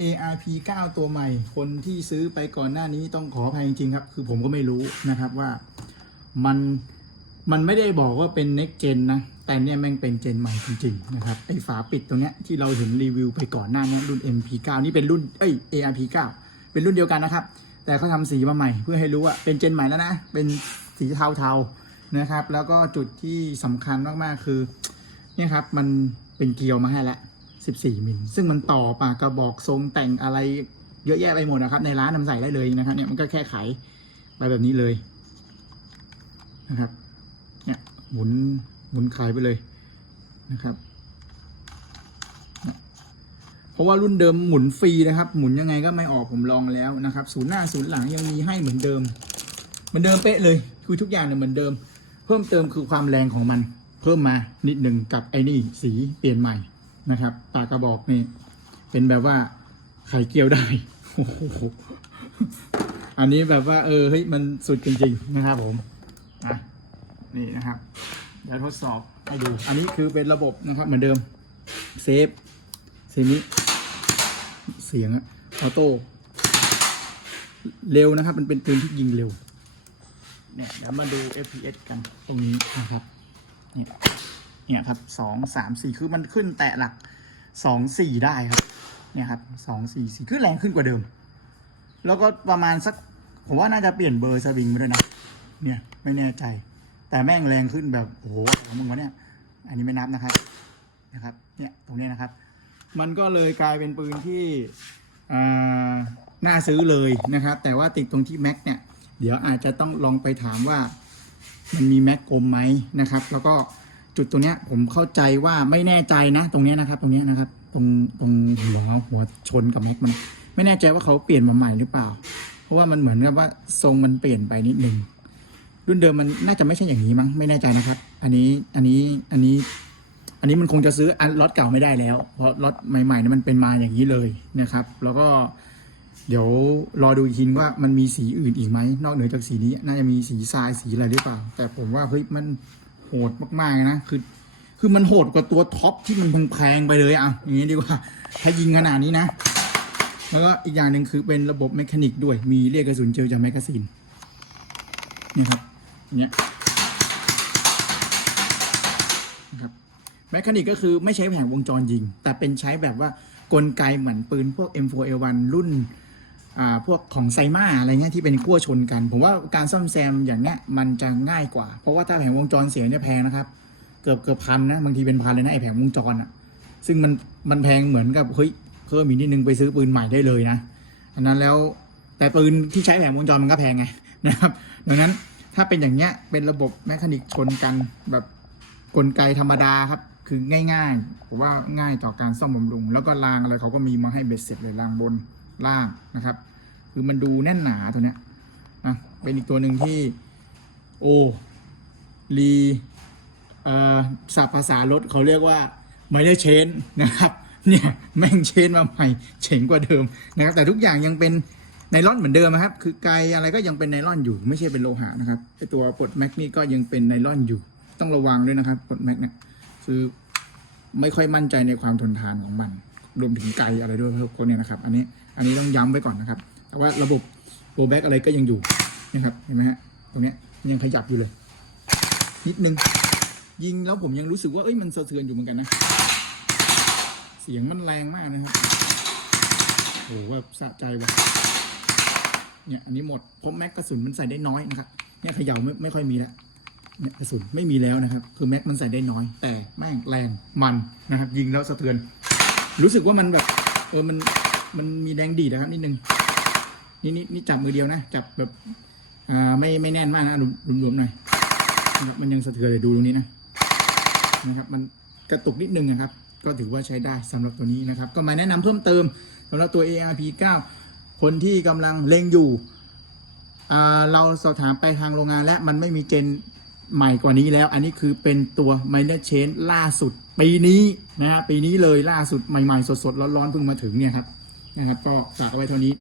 ARP 9 ตัวใหม่ คนที่ซื้อไปก่อนหน้านี้ต้องขออภัยจริงๆครับ คือผมก็ไม่รู้นะครับว่ามันมันไม่ได้บอกว่าเป็น next gen นะ แต่เนี่ยแม่งเป็นเจนใหม่จริงๆนะครับ ไอ้ฝาปิดตรงเนี้ยที่เราเห็นรีวิวไปก่อนหน้านี้รุ่น MP9 นี่เป็นรุ่นเอ้ย ARP9 เป็นรุ่นเดียวกันนะครับ แต่เขาทำสีมาใหม่ เพื่อให้รู้ว่าเป็นเจนใหม่แล้วนะ เป็นสีเทาๆนะครับ แล้วก็จุดที่สำคัญมากๆคือเนี่ยครับมันเป็นเกลียวมาให้แล้ว 14มิลซึ่งมันต่อปากกระบอกทรงแต่งอะไรเยอะแยะไปหมดนะครับ ในร้านนำใส่ได้เลยนะครับเนี่ยมันก็แค่ไขไปแบบนี้เลยนะครับ เนี่ยหมุนหมุนขายไปเลยนะครับเนี่ยเพราะว่ารุ่นเดิมหมุนฟรีนะครับ หมุนยังไงก็ไม่ออกผมลองแล้วนะครับศูนย์หน้าศูนย์หลังยังมีให้เหมือนเดิม เหมือนเดิมเป๊ะเลยคือทุกอย่างเนี่ยเหมือนเดิม เพิ่มเติมคือความแรงของมัน เพิ่มมานิดหนึ่งกับไอ้นี่สีเปลี่ยนใหม่ นะครับปากกระบอกนี่เป็นแบบว่าไข่เกียวได้โอ้โหอันนี้แบบว่าเออเฮ้ยมันสุดจริง ๆ นะครับผมอะนี่นะครับเดี๋ยวทดสอบให้ดู อันนี้คือเป็นระบบนะครับเหมือนเดิมเซฟเซมิเสียงอะออโต้เร็วนะครับ มันเป็นปืนที่ยิงเร็วเนี่ยเดี๋ยวมาดู FPS กันตรงนี้นะครับนี่ เนี่ยครับสองสามสี่คือมันขึ้นแตะหลักสองสี่ได้ครับ เนี่ยครับสองสี่สี่คือแรงขึ้นกว่าเดิม แล้วก็ประมาณสักผมว่าน่าจะเปลี่ยนเบอร์สวิงไปด้วยนะ เนี่ยไม่แน่ใจ แต่แม่งแรงขึ้นแบบโอ้โหของมึงวะเนี่ย อันนี้ไม่นับนะครับนะครับ เนี่ยตรงนี้นะครับ มันก็เลยกลายเป็นปืนที่น่าซื้อเลยนะครับ แต่ว่าติดตรงที่แม็กเนี่ย เดี๋ยวอาจจะต้องลองไปถามว่ามันมีแม็กกลมไหมนะครับ แล้วก็ จุดตรงเนี้ยผมเข้าใจว่าไม่แน่ใจนะ ตรงเนี้ยนะครับ ตรงเนี้ยนะครับ ตรงตรงหัวหัวชนกับแม็กมัน ไม่แน่ใจว่าเขาเปลี่ยนมาใหม่หรือเปล่า เพราะว่ามันเหมือนกับว่าทรงมันเปลี่ยนไปนิดนึงรุ่นเดิมมันน่าจะไม่ใช่อย่างนี้มั้งไม่แน่ใจนะครับ อันนี้อันนี้อันนี้ อันนี้มันคงจะซื้ออันล็อตเก่าไม่ได้แล้ว เพราะล็อตใหม่ๆเนี่ยมันเป็นมาอย่างนี้เลยนะครับ แล้วก็เดี๋ยวรอดูอีกทีว่ามันมีสีอื่นอีกไหมนอกเหนือจากสีนี้ น่าจะมีสีทรายสีอะไรหรือเปล่า แต่ผมว่าเฮ้ยมัน ดมากๆนะคือ คือมันโหดกว่าตัวท็อปที่มันแพงๆไปเลยอะอย่างนี้ดีกว่าถ้ายิงขนาดนี้นะ แล้วก็อีกอย่างหนึ่งคือเป็นระบบเมคานิกด้วยมีเรียกกระสุนเจลจากแมกกาซีนนี่ครับเนี้ยนะครับแมคานิกก็คือไม่ใช้แผงวงจรยิง แต่เป็นใช้แบบว่ากลไกเหมือนปืนพวก M4A1 รุ่น พวกของไซมาอะไรเงี้ยที่เป็นขั้วชนกัน ผมว่าการซ่อมแซมอย่างเนี้ยมันจะง่ายกว่า เพราะว่าถ้าแผงวงจรเสียเนี่ยแพงนะครับ เกือบเกือบพันนะบางทีเป็นพันเลยนะไอแผงวงจรอะซึ่งมันมันแพงเหมือนกับเฮ้ยเพิ่มอีกนิดนึงไปซื้อปืนใหม่ได้เลยนะอันนั้นแล้วแต่ปืนที่ใช้แผงวงจรมันก็แพงไงนะครับดังนั้นถ้าเป็นอย่างเงี้ยเป็นระบบแมคานิกชนกันแบบกลไกธรรมดาครับคือง่ายๆผมว่าง่ายต่อการซ่อมบำรุง แล้วก็รางอะไรเขาก็มีมาให้เบ็ดเสร็จเลยรางบน ล่างนะครับ คือมันดูแน่นหนาตัวเนี้ยนะเป็นอีกตัวหนึ่งที่โอรีเอ่อศัพท์ภาษารถเขาเรียกว่าไม่ได้เชนนะครับเนี่ยแม่งเชนมาใหม่เจ๋งกว่าเดิมนะครับ แต่ทุกอย่างยังเป็นไนล่อนเหมือนเดิมนะครับ คือไกลอะไรก็ยังเป็นไนล่อนอยู่ ไม่ใช่เป็นโลหะนะครับไอตัวปลดแม็กนี่ก็ยังเป็นไนล่อนอยู่ ต้องระวังด้วยนะครับปลดแม็กเนี่ยคือไม่ค่อยมั่นใจในความทนทานของมัน รวมถึงไกลอะไรด้วยพวกเนี้นะครับ อันนี้อันนี้ต้องย้ำไว้ก่อนนะครับ แต่ว่าระบบโบแบ็กอะไรก็ยังอยู่นะครับเห็นไหมฮะตรงนี้ยยังขยับอยู่เลย นิดนึง ยิงแล้วผมยังรู้สึกว่าเอ้ยมันสะเทือนอยู่เหมือนกันนะ เสียงมันแรงมากนะครับโหว่าสะใจว่ะเนี่ยอันนี้หมดเพราะแม็กกระสุนมันใส่ได้น้อยนะครับเนี่ยเขย่าไม่ไม่ค่อยมีแล้วเนี่ยกระสุนไม่มีแล้วนะครับ คือแม็กมันใส่ได้น้อย แต่แม่งแรงมันนะครับ ยิงแล้วสะเทือน รู้สึกว่ามันแบบ เออมันมันมีแรงดีนะครับนิดนึงนี่นี่นี่จับมือเดียวนะ จับแบบ อ่าไม่ไม่แน่นมากนะรวมๆหน่อยนะครับมันยังสะเทือนเลยดูตรงนี้นะนะครับ มันกระตุกนิดนึงนะครับ ก็ถือว่าใช้ได้สำหรับตัวนี้นะครับ ก็มาแนะนำเพิ่มเติมสำหรับตัว ARP 9คนที่กำลังเล็งอยู่อ่าเราสอบถามไปทางโรงงานและมันไม่มีเจน ใหม่กว่านี้แล้ว อันนี้คือเป็นตัว Minor Change ล่าสุด ปีนี้นะฮะปีนี้เลยล่าสุดใหม่ๆ สดๆร้อนๆเพิ่งมาถึงเนี่ยครับนะครับ ก็ฝากไว้เท่านี้